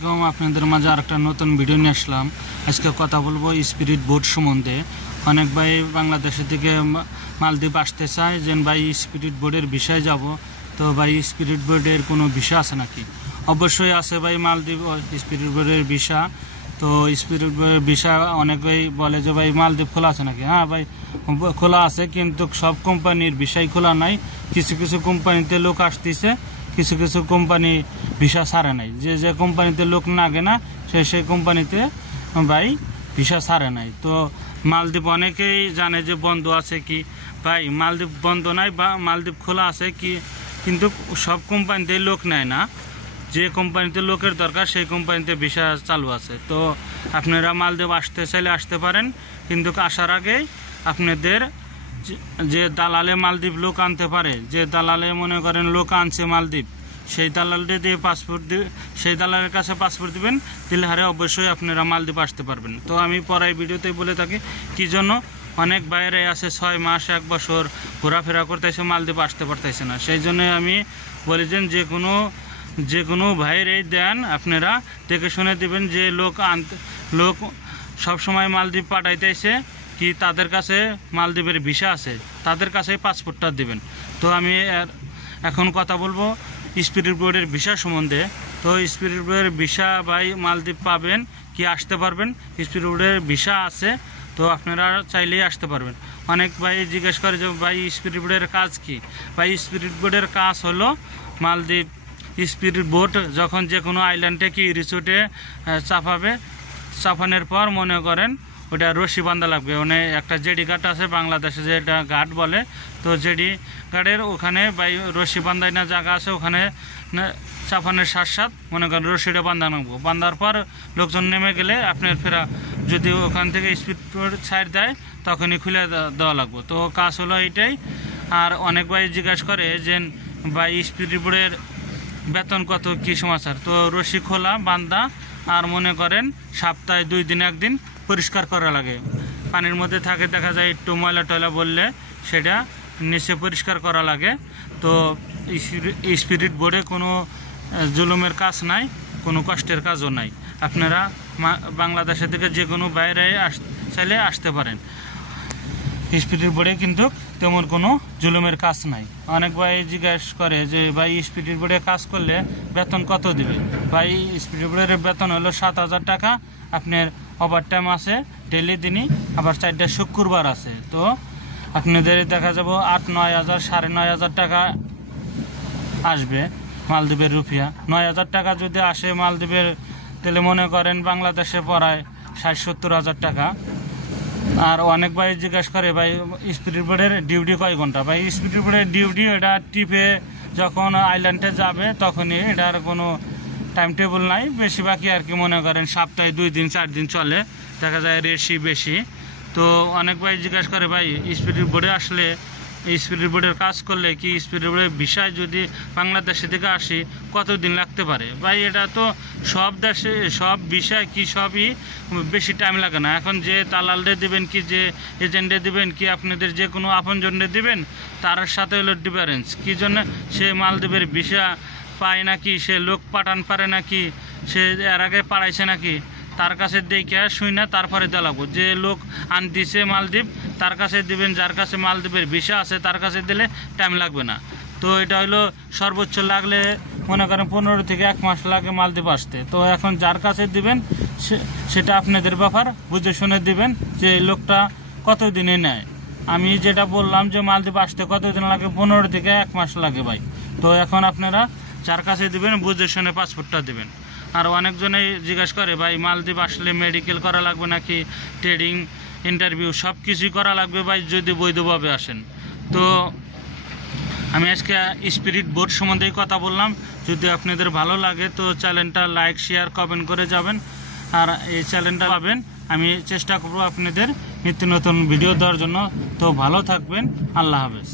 আপনাদের মাঝে আরেকটা নতুন ভিডিও নিয়ে আসলাম। আজকে কথা বলবো স্পিরিট বোট সম্বন্ধে। অনেক ভাই বাংলাদেশের থেকে মালদ্বীপ আসতে চায় যে ভাই স্পিরিট বোটের বিষয়ে যাব, তো ভাই স্পিরিট বোটের কোনো ভিসা আছে নাকি? অবশ্যই আছে ভাই, মালদ্বীপ স্পিরিট বোটের ভিসা। তো স্পিরিট বোটের ভিসা অনেকেই বলে যে ভাই মালদ্বীপ খোলা আছে নাকি? হ্যাঁ ভাই, খোলা আছে, কিন্তু সব কোম্পানির ভিসাই খোলা নাই। কিছু কিছু কোম্পানিতে লোক আসতেছে, কিছু কিছু কোম্পানি ভিসা ছাড়ে নাই। যে কোম্পানিতে লোক লাগে না সেই কোম্পানিতে ভাই ভিসা ছাড়ে নাই। তো মালদ্বীপ অনেকেই জানে যে বন্ধ আছে কি, ভাই মালদ্বীপ বন্ধ নাই বা মালদ্বীপ খোলা আছে কি, কিন্তু সব কোম্পানিতে লোক নেয় না। যে কোম্পানিতে লোকের দরকার সেই কোম্পানিতে ভিসা চালু আছে। তো আপনারা মালদ্বীপ আসতে চাইলে আসতে পারেন, কিন্তু আসার আগেই আপনাদের যে দালালে মালদ্বীপ লোক আনতে পারে, যে দালালে মনে করেন লোক আনছে মালদ্বীপ, সেই দালালটা দিয়ে পাসপোর্ট দিয়ে সেই দালালের কাছে পাসপোর্ট দিবেন, দিলে হারে অবশ্যই আপনারা মালদ্বীপ আসতে পারবেন। তো আমি পরের ভিডিওতেই বলে থাকি কি জন্য অনেক বাইরে আছে 6 মাস 1 বছর ঘোরাফেরা করতেছে, মালদ্বীপ আসতে পারতেছে না। সেই জন্যই আমি বলি যে কোনো ভাইয়ের দেন, আপনারা দেখে শুনে দিবেন যে লোক সবসময় মালদ্বীপ পাঠাইতেছে কি, তাদের কাছে মালদ্বীপের ভিসা আছে, তাদের কাছে পাসপোর্টটা দিবেন। তো আমি এখন কথা বলবো স্পিরিট বোটের ভিসা সম্বন্ধে। তো স্পিরিট বোটের ভিসা ভাই মালদ্বীপ পাবেন কি, আসতে পারবেন। স্পিরিট বোটের ভিসা আছে, তো আপনারা চাইলেই আসতে পারবেন। অনেক ভাই জিজ্ঞেস করে যে ভাই স্পিরিট বোটের কাজ কি? ভাই স্পিরিট বোটের কাজ হলো মালদ্বীপ স্পিরিট বোট যখন যে কোনো আইল্যান্ডে কি রিসোর্টে চাপানোর পর মনে করেন ওটা রশি বাঁধা লাগবে। মানে একটা জেডি ঘাট আছে বাংলাদেশে, যেটা ঘাট বলে, তো জেডি ঘাটের ওখানে বাই রশি বান্ধাই না জায়গা আছে, ওখানে চাপানোর সাথ মনে করেন রশিটা বান্ধা নামবো। বাঁধার পর লোকজন নেমে গেলে আপনার ফেরা যদি ওখান থেকে স্পিড বোট ছাড় দেয় তখনই খুলে দেওয়া লাগবো। তো কাজ হলো এইটাই। আর অনেক ভাই জিজ্ঞাসা করে যে ভাই স্পিড বোটের বেতন কত, কী সমাচার? তো রশি খোলা বান্ধা আর মনে করেন সপ্তাহে 2 দিন 1 দিন পরিষ্কার করা লাগে। পানির মধ্যে থাকে, দেখা যায় একটু ময়লা টয়লা বললে সেটা নিচে পরিষ্কার করা লাগে। তো স্পিরিট বোর্ডে কোনো জুলুমের কাজ নাই, কোনো কষ্টের কাজও নাই। আপনারা বাংলাদেশের থেকে যে কোনো বাইরে চাইলে আসতে পারেন। স্পিরিট বোর্ডে কিন্তু তেমন কোনো জুলুমের কাজ নাই। অনেক ভাই জিজ্ঞাসা করে যে ভাই স্পিরিট বোর্ডে কাজ করলে বেতন কত দিবে? ভাই স্পিরিট বোর্ডের বেতন হলো 7,000 টাকা। আপনার ওভার টাইম আছে ডেলি দিনই, আবার 4টা শুক্রবার আছে। তো আপনাদের দেখা যাব 8-9 হাজার 9,500 টাকা আসবে মালদ্বীপের রুপিয়া। 9,000 টাকা যদি আসে মালদ্বীপের, তাহলে মনে করেন বাংলাদেশে পড়ায় 60-70 হাজার টাকা। আর অনেক ভাই জিজ্ঞাসা করে ভাই স্পিরিট বোর্ডের ডিউটি কয় ঘন্টা? ভাই স্পিরিট বোর্ডের ডিউটি এটা ট্রিপে যখন আইল্যান্ডে যাবে তখনই, এটার কোনো টাইম টেবিল নাই। বেশি বাকি আর কি, মনে করেন সপ্তাহে 2 দিন 4 দিন চলে, দেখা যায় রেশি বেশি। তো অনেক ভাই জিজ্ঞাসা করে ভাই স্পিরিট বোর্ডে আসলে স্পিরিট বোর্ডের কাজ করলে কি স্পিরিট বোর্ডের বিষয় যদি বাংলাদেশে থেকে আসি কতদিন লাগতে পারে? ভাই এটা তো সব দেশে সব বিষয় কি সবই বেশি টাইম লাগে না। এখন যে দালালরে দিবেন কি, যে এজেন্টে দিবেন কি, আপনাদের যে কোনো আপনজনরে দিবেন, তার সাথে হলো ডিফারেন্স। কী জন্য সে মালদ্বীপের ভিসা পায় নাকি, সে লোক পাঠান পারে নাকি, সে এর আগে পাঠাইছে নাকি, তার কাছে দেখে শুই না তারপরে দেওয়া। যে লোক আনতিছে মালদ্বীপ তার কাছে দিবেন, যার কাছে মালদ্বীপের ভিসা আছে তার কাছে দিলে টাইম লাগবে না। তো এটা হলো সর্বোচ্চ লাগলে মনে করেন 15 থেকে 1 মাস লাগে মালদ্বীপ আসতে। তো এখন যার কাছে দিবেন সেটা আপনাদের ব্যাপার, বুঝে শুনে দিবেন যে লোকটা কতদিনে নেয়। আমি যেটা বললাম যে মালদ্বীপ আসতে কতদিন লাগে, 15 থেকে 1 মাস লাগে ভাই। তো এখন আপনারা যার কাছে দিবেন বুঝে শুনে পাসপোর্টটা দিবেন। আর অনেকজনেই জিজ্ঞাসা করে ভাই মালদ্বীপ আসলে মেডিকেল করা লাগবে নাকি, ট্রেডিং ইন্টারভিউ সব কিছুই করা লাগবে ভাই যদি বৈধভাবে আসেন। তো আমি আজকে স্পিরিট বোট সম্বন্ধেই কথা বললাম। যদি আপনাদের ভালো লাগে তো চ্যানেলটা লাইক শেয়ার কমেন্ট করে যাবেন। আর এই চ্যানেলটা পাবেন, আমি চেষ্টা করবো আপনাদের নিত্য নতুন ভিডিও দেওয়ার জন্য। তো ভালো থাকবেন, আল্লাহ হাফেজ।